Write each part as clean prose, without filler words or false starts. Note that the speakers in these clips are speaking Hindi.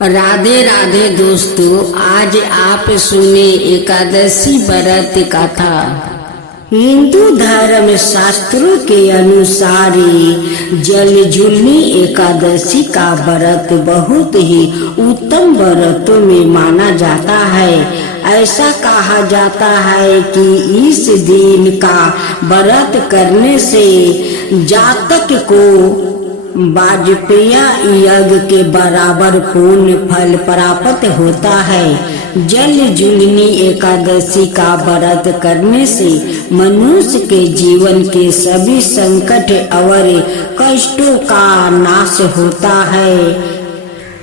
राधे राधे दोस्तों, आज आप सुने एकादशी व्रत कथा। हिंदू धर्म शास्त्रों के अनुसार जलझूलनी एकादशी का व्रत बहुत ही उत्तम व्रतों में माना जाता है। ऐसा कहा जाता है कि इस दिन का व्रत करने से जातक को वाजपेय यज्ञ के बराबर पुण्य फल प्राप्त होता है। जलझूलनी एकादशी का व्रत करने से मनुष्य के जीवन के सभी संकट और कष्टों का नाश होता है।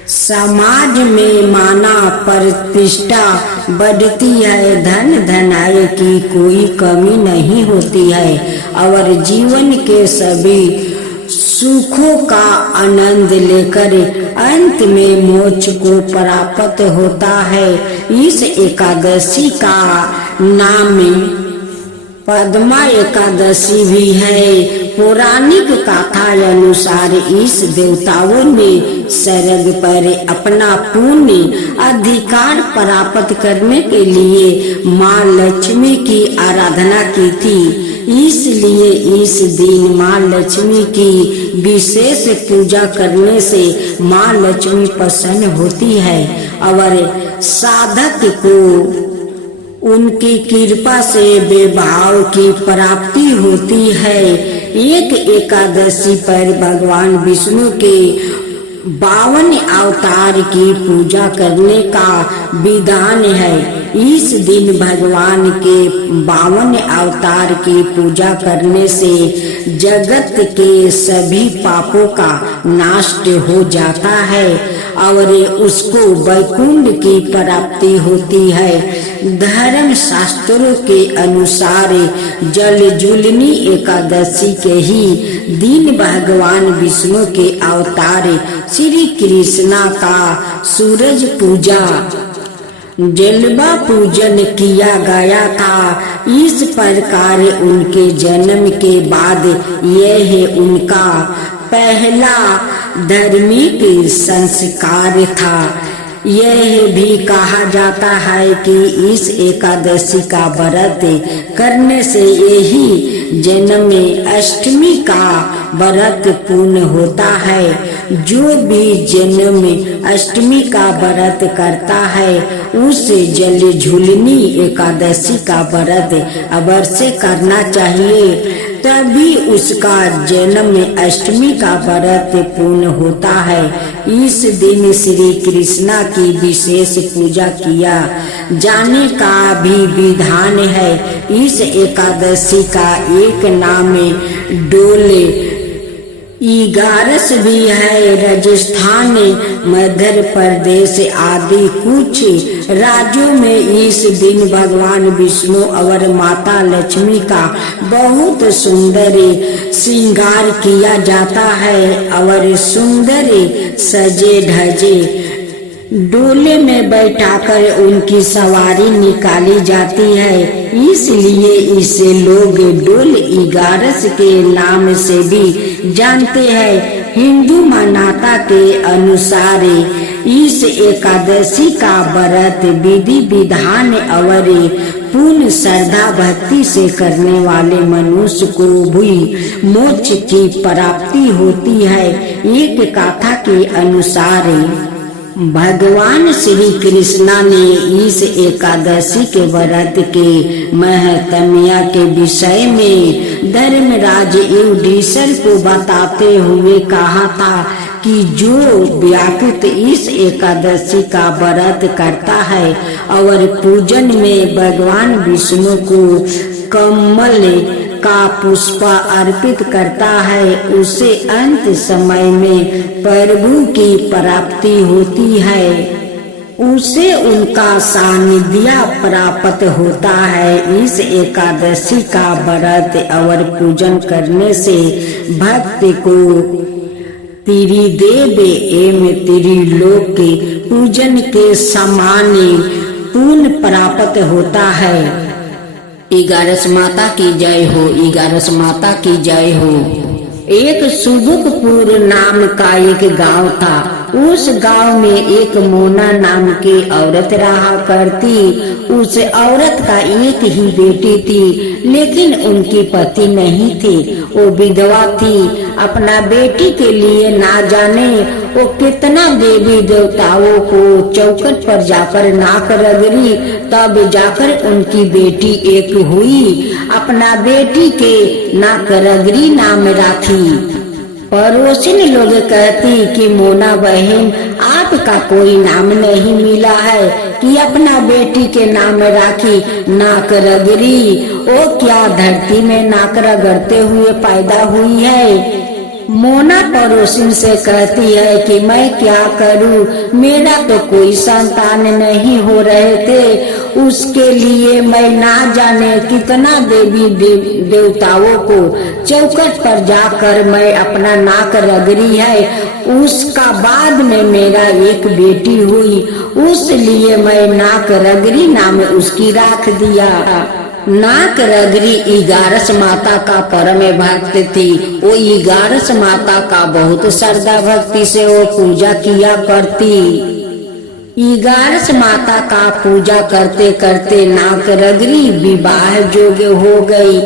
समाज में माना प्रतिष्ठा बढ़ती है, धन धनाय की कोई कमी नहीं होती है और जीवन के सभी सुखों का आनंद लेकर अंत में मोक्ष को प्राप्त होता है। इस एकादशी का नाम पद्मा एकादशी भी है। पौराणिक कथा अनुसार इस देवताओं ने स्वर्ग पर अपना पुण्य अधिकार प्राप्त करने के लिए माँ लक्ष्मी की आराधना की थी। इसलिए इस दिन माँ लक्ष्मी की विशेष पूजा करने से माँ लक्ष्मी प्रसन्न होती है और साधक को उनकी कृपा से वैभव की प्राप्ति होती है। एक एकादशी पर भगवान विष्णु के 52 अवतार की पूजा करने का विधान है। इस दिन भगवान के 52 अवतार की पूजा करने से जगत के सभी पापों का नाश हो जाता है और उसको वैकुंठ की प्राप्ति होती है। धर्म शास्त्रों के अनुसार जलझूलनी एकादशी के ही दिन भगवान विष्णु के अवतार श्री कृष्णा का सूरज पूजा जलवा पूजन किया गया था। इस प्रकार उनके जन्म के बाद यह उनका पहला धार्मिक संस्कार था। यह भी कहा जाता है कि इस एकादशी का व्रत करने से यही जन्म में अष्टमी का व्रत पूर्ण होता है। जो भी जन्म में अष्टमी का व्रत करता है उसे जलझूलनी एकादशी का व्रत अवश्य करना चाहिए, तभी उसका जन्म में अष्टमी का व्रत पूर्ण होता है। इस दिन श्री कृष्णा की विशेष पूजा किया जाने का भी विधान है। इस एकादशी का एक नाम डोल इगारस भी है। राजस्थान, मध्य प्रदेश आदि कुछ राज्यों में इस दिन भगवान विष्णु और माता लक्ष्मी का बहुत सुंदर श्रृंगार किया जाता है और सुंदर सजे धजे डोले में बैठाकर उनकी सवारी निकाली जाती है। इसलिए इसे लोग डोल इगारस के नाम से भी जानते हैं। हिंदू मान्यता के अनुसार इस एकादशी का व्रत विधि विधान और पूर्ण श्रद्धा भक्ति से करने वाले मनुष्य को भी मोक्ष की प्राप्ति होती है। एक कथा के अनुसार भगवान श्री कृष्णा ने इस एकादशी के व्रत के महत्म्य के विषय में धर्मराज युधिष्ठिर को बताते हुए कहा था कि जो व्याकुत इस एकादशी का व्रत करता है और पूजन में भगवान विष्णु को कमल का पुष्प अर्पित करता है, उसे अंत समय में प्रभु की प्राप्ति होती है, उसे उनका सानिध्य प्राप्त होता है। इस एकादशी का व्रत और पूजन करने से भक्त को त्रिदेव एवं त्रिलोक के पूजन के समान पुण्य प्राप्त होता है। इगारस माता की जय हो, इगारस माता की जय हो। एक सुबुकपुर नाम का एक गांव था। उस गांव में एक मोना नाम की औरत रहा करती। उस औरत का एक ही बेटी थी, लेकिन उनकी पति नहीं थे। वो विधवा थी। अपना बेटी के लिए ना जाने वो कितना देवी देवताओं को चौखट पर जाकर नाक रगड़ी, तब जाकर उनकी बेटी एक हुई। अपना बेटी के नाक रगड़ी नाम राखी। पड़ोसिन लोग कहती कि मोना बहन, आपका कोई नाम नहीं मिला है कि अपना बेटी के नाम राखी नाक रगड़ी। ओ क्या धरती में नाक रगड़ते हुए पैदा हुई है। मोना पड़ोसिन से कहती है कि मैं क्या करूं, मेरा तो कोई संतान नहीं हो रहे थे। उसके लिए मैं ना जाने कितना देवी देवताओं को चौखट पर जाकर मैं अपना नाक रगड़ी है। उसका बाद में मेरा एक बेटी हुई, उसलिए मैं नाक रगड़ी नाम उसकी राख दिया। नाक रगड़ी इगारस माता का परम भक्त थी। वो इगारस माता का बहुत श्रद्धा भक्ति से वो पूजा किया करती। इगारस माता का पूजा करते करते नाक रगड़ी विवाह योग्य हो गई।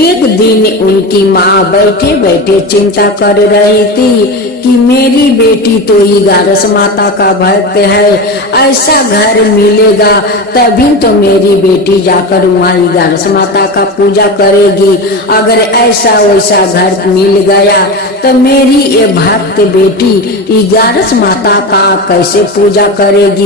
एक दिन उनकी माँ बैठे बैठे चिंता कर रही थी कि मेरी बेटी तो इगारस माता का भक्त है, ऐसा घर मिलेगा तभी तो मेरी बेटी जाकर वहाँ इगारस माता का पूजा करेगी। अगर ऐसा वैसा घर मिल गया तो मेरी ये भक्त बेटी इगारस माता का कैसे पूजा करेगी।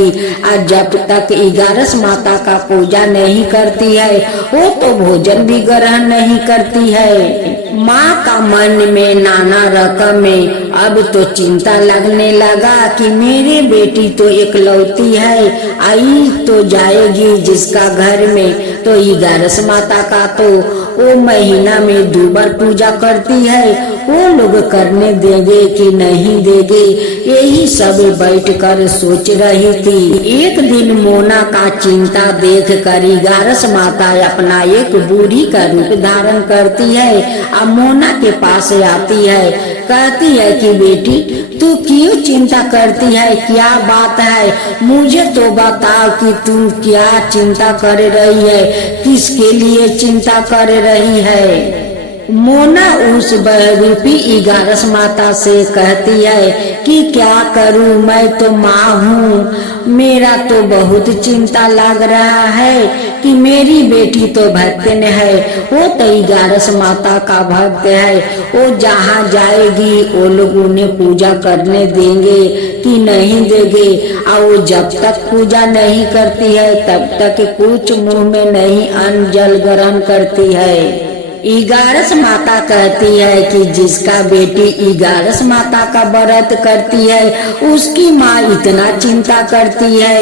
आज जब तक इगारस माता का पूजा नहीं करती है वो तो भोजन भी ग्रहण नहीं करती है। माँ का मन में नाना रकम में अब तो चिंता लगने लगा कि मेरी बेटी तो इकलौती है, आई तो जाएगी जिसका घर में तो इगारस माता का तो वो महीना में 2 बार पूजा करती है, वो लोग करने देंगे कि नहीं देंगे, यही सब बैठकर सोच रही थी। एक दिन मोना का चिंता देख कर इगारस माता अपना एक बूढ़ी का रूप धारण करती है और मोना के पास आती है। कहती है कि बेटी तू क्यों चिंता करती है, क्या बात है, मुझे तो बताओ कि तू क्या चिंता कर रही है, किसके लिए चिंता कर रही है। मोना उस बहरूपी इगारस माता से कहती है कि क्या करूं, मैं तो माँ हूँ, मेरा तो बहुत चिंता लग रहा है कि मेरी बेटी तो भक्त है, वो तो इगारस माता का भक्त है, वो जहाँ जाएगी वो लोग उन्हें पूजा करने देंगे कि नहीं देंगे, और वो जब तक पूजा नहीं करती है तब तक कुछ मुंह में नहीं अन्न जल ग्रहण करती है। इगारस माता कहती है कि जिसका बेटी इगारस माता का व्रत करती है उसकी माँ इतना चिंता करती है,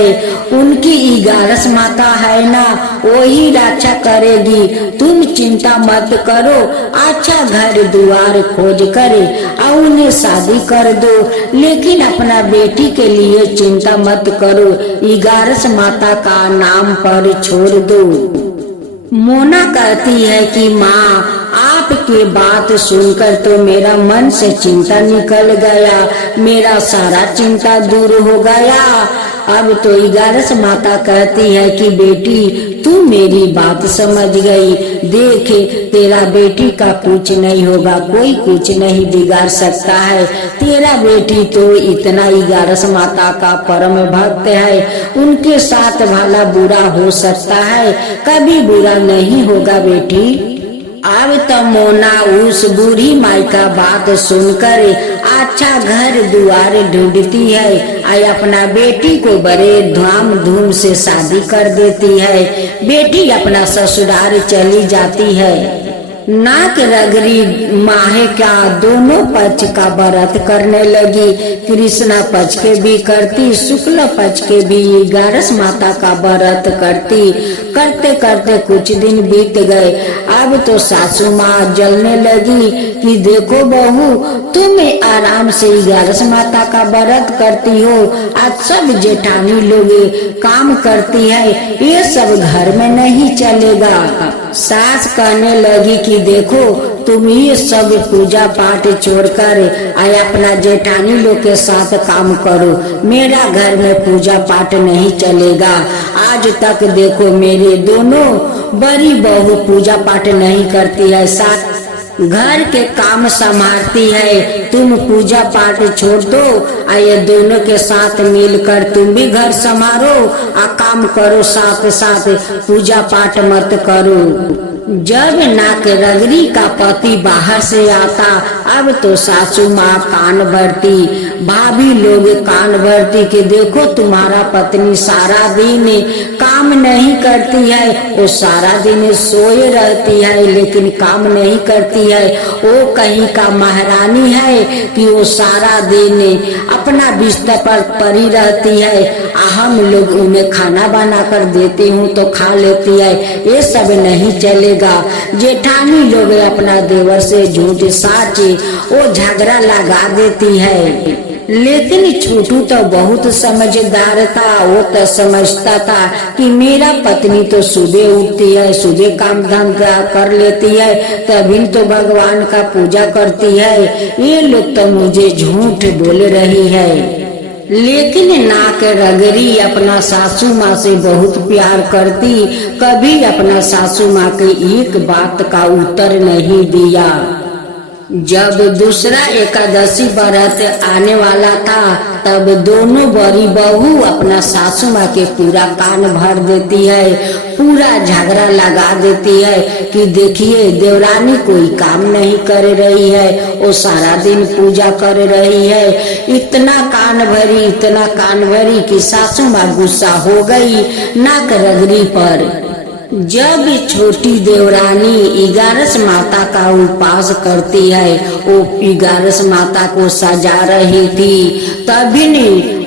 उनकी इगारस माता है ना, वही रक्षा करेगी, तुम चिंता मत करो, अच्छा घर द्वार खोज करे और उन्हें शादी कर दो, लेकिन अपना बेटी के लिए चिंता मत करो, इगारस माता का नाम पर छोड़ दो। मोना कहती है कि माँ आपकी बात सुनकर तो मेरा मन से चिंता निकल गया, मेरा सारा चिंता दूर हो गया। अब तो इगारस माता कहती है कि बेटी तू मेरी बात समझ गई, देख तेरा बेटी का कुछ नहीं होगा, कोई कुछ नहीं बिगाड़ सकता है, तेरा बेटी तो इतना इगारस माता का परम भक्त है, उनके साथ भला बुरा हो सकता है, कभी बुरा नहीं होगा बेटी। अब तो मोना उस बूढ़ी माई का बात सुनकर अच्छा घर द्वार ढूंढती है और अपना बेटी को बड़े धाम धूम से शादी कर देती है। बेटी अपना ससुराल चली जाती है। नाक रगड़ी माहे का दोनों पक्ष का व्रत करने लगी, कृष्णा पक्ष के भी करती, शुक्ल पक्ष के भी इगारस माता का व्रत करती। करते करते कुछ दिन बीत गए। अब तो सासू माँ जलने लगी कि देखो बहू तुम आराम से इगारस माता का व्रत करती हो, आज सब जेठानी लोग काम करती है, ये सब घर में नहीं चलेगा। सास कहने लगी कि देखो तुम ये सब पूजा पाठ छोड़कर आए अपना जेठानी लोग के साथ काम करो, मेरा घर में पूजा पाठ नहीं चलेगा। आज तक देखो मेरे दोनों बड़ी बहू पूजा पाठ नहीं करती है, साथ घर के काम संभालती है। तुम पूजा पाठ छोड़ दो, आइए दोनों के साथ मिलकर तुम भी घर संभालो और काम करो, साथ साथ पूजा पाठ मत करो। जब नाक रगड़ी का पति बाहर से आता, अब तो सासू माँ कान भरती, भाभी लोग कान भरती कि देखो तुम्हारा पत्नी सारा दिन काम नहीं करती है, वो सारा दिन सोए रहती है लेकिन काम नहीं करती है। वो कहीं का महारानी है कि वो सारा दिन अपना बिस्तर पर पड़ी रहती है, हम लोग उन्हें खाना बना कर देते हूँ तो खा लेती है। ये सब नहीं चलेगा। जेठानी लोग अपना देवर से झूठ साच वो झगड़ा लगा देती है। लेकिन छोटू तो बहुत समझदार था, वो तो समझता था कि मेरा पत्नी तो सुबह उठती है, सुबह काम धंधा कर लेती है, तभी तो भगवान का पूजा करती है, ये लोग तो मुझे झूठ बोल रही है। लेकिन नाक रगड़ी अपना सासू माँ से बहुत प्यार करती, कभी अपना सासू माँ के एक बात का उत्तर नहीं दिया। जब दूसरा एकादशी व्रत आने वाला था, तब दोनों बड़ी बहू अपना सासू माँ के पूरा कान भर देती है, पूरा झगड़ा लगा देती है कि देखिए देवरानी कोई काम नहीं कर रही है, वो सारा दिन पूजा कर रही है। इतना कान भरी कि सासू माँ गुस्सा हो गई नाक रगड़ी पर। जब छोटी देवरानी 11 माता का उपास करती है, वो 11 माता को सजा रही थी, तभी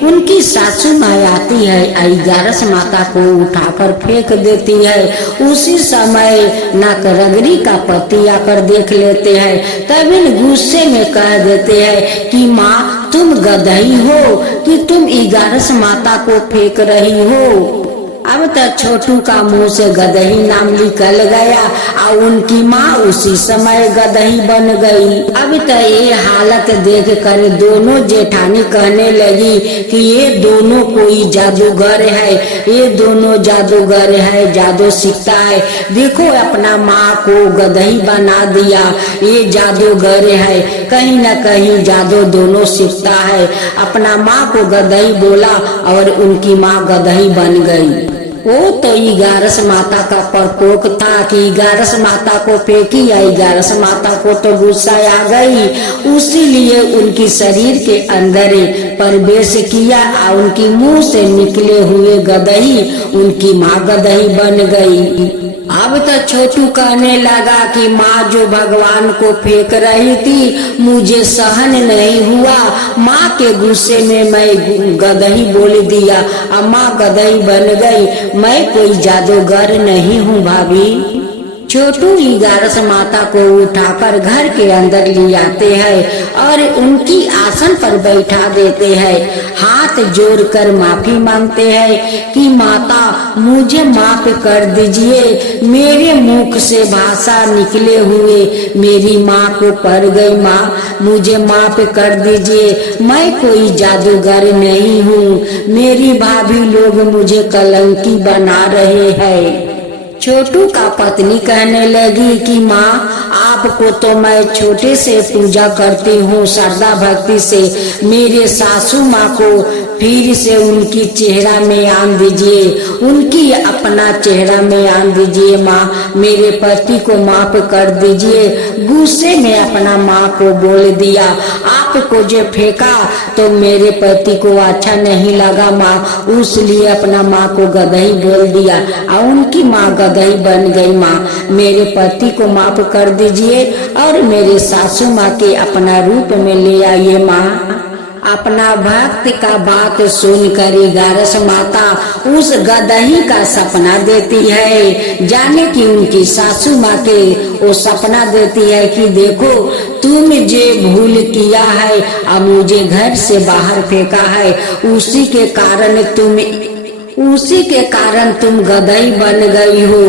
उनकी सासू माँ आती है, 11 माता को उठाकर फेंक देती है। उसी समय नाक रगड़ी का पति आकर देख लेते हैं, तभी गुस्से में कह देते हैं कि माँ तुम गधई हो कि तुम 11 माता को फेंक रही हो। अब तो छोटू का मुंह से गदही नाम निकल गया और उनकी माँ उसी समय गदही बन गई। अब तो ये हालत देख कर दोनों जेठानी कहने लगी कि ये दोनों कोई जादूगर है, ये दोनों जादूगर है, जादू सीखता है। देखो अपना माँ को गदही बना दिया, ये जादूगर है, कहीं न कहीं जादू दोनों सीखता है। अपना माँ को गदही बोला और उनकी माँ गदही बन गई। वो तो 11 माता का प्रकोप था कि 11 माता को फेंकी, 11 माता को तो गुस्सा आ गई, उसी लिए उनकी शरीर के अंदर प्रवेश किया और उनकी मुंह से निकले हुए गदही उनकी माँ गदही बन गई। अब तो छोटू कहने लगा कि माँ जो भगवान को फेंक रही थी मुझे सहन नहीं हुआ, माँ के गुस्से में मैं गदही बोल दिया और माँ गदही बन गई। मैं कोई जादूगर नहीं हूँ भाभी। छोटू 11 माता को उठाकर घर के अंदर ले आते हैं और उनकी आसन पर बैठा देते हैं, हाथ जोड़कर माफी मांगते हैं कि माता मुझे माफ कर दीजिए, मेरे मुख से भाषा निकले हुए मेरी माँ को पड़ गई, माँ मुझे माफ कर दीजिए, मैं कोई जादूगर नहीं हूँ, मेरी भाभी लोग मुझे कलंकी बना रहे हैं। छोटू का पत्नी कहने लगी कि माँ आपको तो मैं छोटे से पूजा करती हूँ श्रद्धा भक्ति से, मेरे सासू माँ को फिर से उनकी चेहरा में आन दीजिए, उनकी अपना चेहरा में आन दीजिए, माँ मेरे पति को माफ कर दीजिए। गुस्से में अपना माँ को बोल दिया, आपको जो फेंका तो मेरे पति को अच्छा नहीं लगा माँ, उसलिए अपना माँ को गदही बोल दिया और उनकी माँ गदही बन गई। माँ मेरे पति को माफ कर दीजिए और मेरे सासू माँ के अपना रूप में ले आइए। माँ अपना भक्त का बात सुनकर 11 माता उस गदही का सपना देती है, जाने कि उनकी सासू माँ के वो सपना देती है कि देखो तुम जे भूल किया है और मुझे घर से बाहर फेंका है, उसी के कारण तुम उसी के कारण तुम गधई बन गई हो।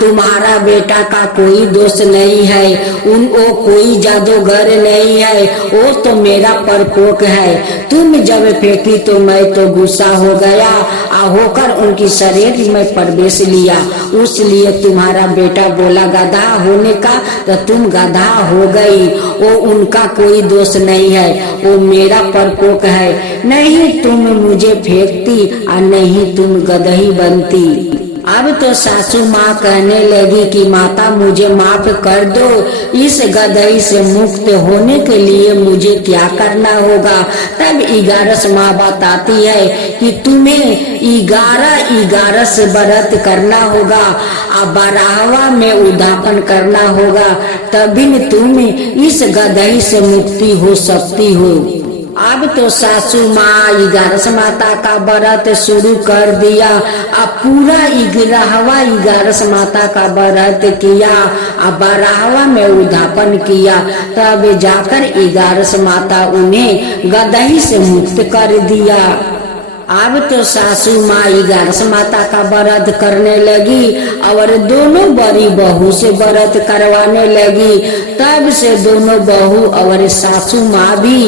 तुम्हारा बेटा का कोई दोष नहीं है, वो कोई जादूगर नहीं है, वो तो मेरा परपोक है। तुम जब फेंकी तो मैं तो गुस्सा हो गया, होकर उनकी शरीर में प्रवेश लिया। उसलिए तुम्हारा बेटा बोला गधा होने का, तो तुम गधा हो गई। वो उनका कोई दोष नहीं है, वो मेरा परपोक है। नहीं तुम मुझे फेंकती और नहीं तुम गधई बनती। अब तो सासू माँ कहने लगी कि माता मुझे माफ कर दो, इस गधई से मुक्त होने के लिए मुझे क्या करना होगा। तब 11 माँ बताती है कि तुम्हें 11 व्रत करना होगा, 12वां में उद्यापन करना होगा, तभी तुम इस गधई से मुक्ति हो सकती हो। अब तो सासू माँ 11 माता का व्रत शुरू कर दिया। अब पूरा 11 माता का व्रत किया, 12वां में उद्यापन किया, तब जाकर 11 माता उन्हें गधई से मुक्त कर दिया। अब तो सासू माँ 11 माता का व्रत करने लगी और दोनों बड़ी बहू से व्रत करवाने लगी। तब से दोनों बहू और सासू माँ भी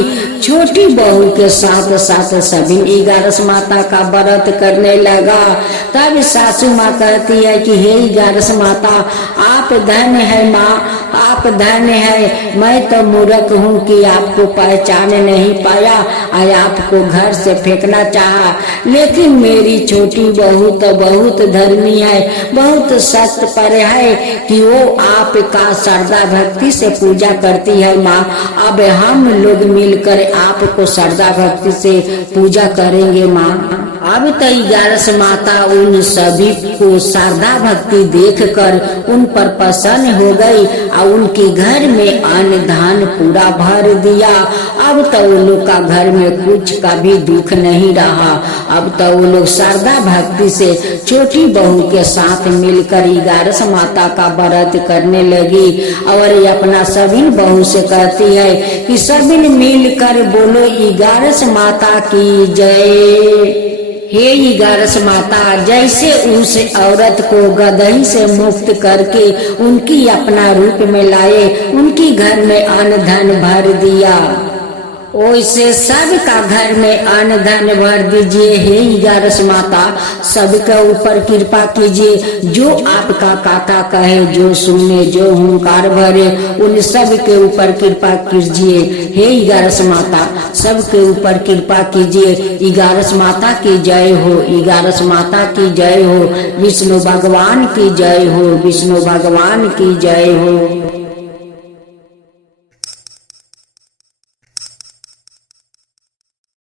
छोटी बहू के साथ साथ सभी 11 माता का व्रत करने लगा। तब सासू माँ कहती है कि हे 11 माता, आप धन्य है माँ, आप धन्य है। मैं तो मूर्ख हूँ कि आपको पहचान नहीं पाया और आपको घर से फेंकना चाहा, लेकिन मेरी छोटी बहू तो बहुत धर्मी है, बहुत सत्य पर है कि वो आपका श्रद्धा भक्ति से पूजा करती है माँ। अब हम लोग मिलकर आपको श्रद्धा भक्ति से पूजा करेंगे माँ। अब तो 11 माता उन सभी को श्रद्धा भक्ति देखकर उन पर प्रसन्न हो गई और उनके घर में अन्न धान पूरा भर दिया। अब तो वो लोग का घर में कुछ का भी दुख नहीं रहा। अब तो वो लोग श्रद्धा भक्ति से छोटी बहू के साथ मिलकर 11 माता का व्रत करने लगी और ये अपना सभी बहू से कहती है कि सभी मिलकर बोलो 11 माता की जय। हे 11 माता, जैसे उस औरत को गधई से मुक्त करके उनकी अपना रूप में लाए, उनकी घर में अन्न धन भर दिया, वैसे सबका घर में अन्न धन भर दीजिए। हे 11 माता, सबके ऊपर कृपा कीजिए। जो आपका काका कहे, जो सुने, जो हुंकार भरे, उन सब के ऊपर कृपा कीजिए। हे 11 माता, सबके ऊपर कृपा कीजिए। 11 माता की जय हो, 11 माता की जय हो, विष्णु भगवान की जय हो, विष्णु भगवान की जय हो।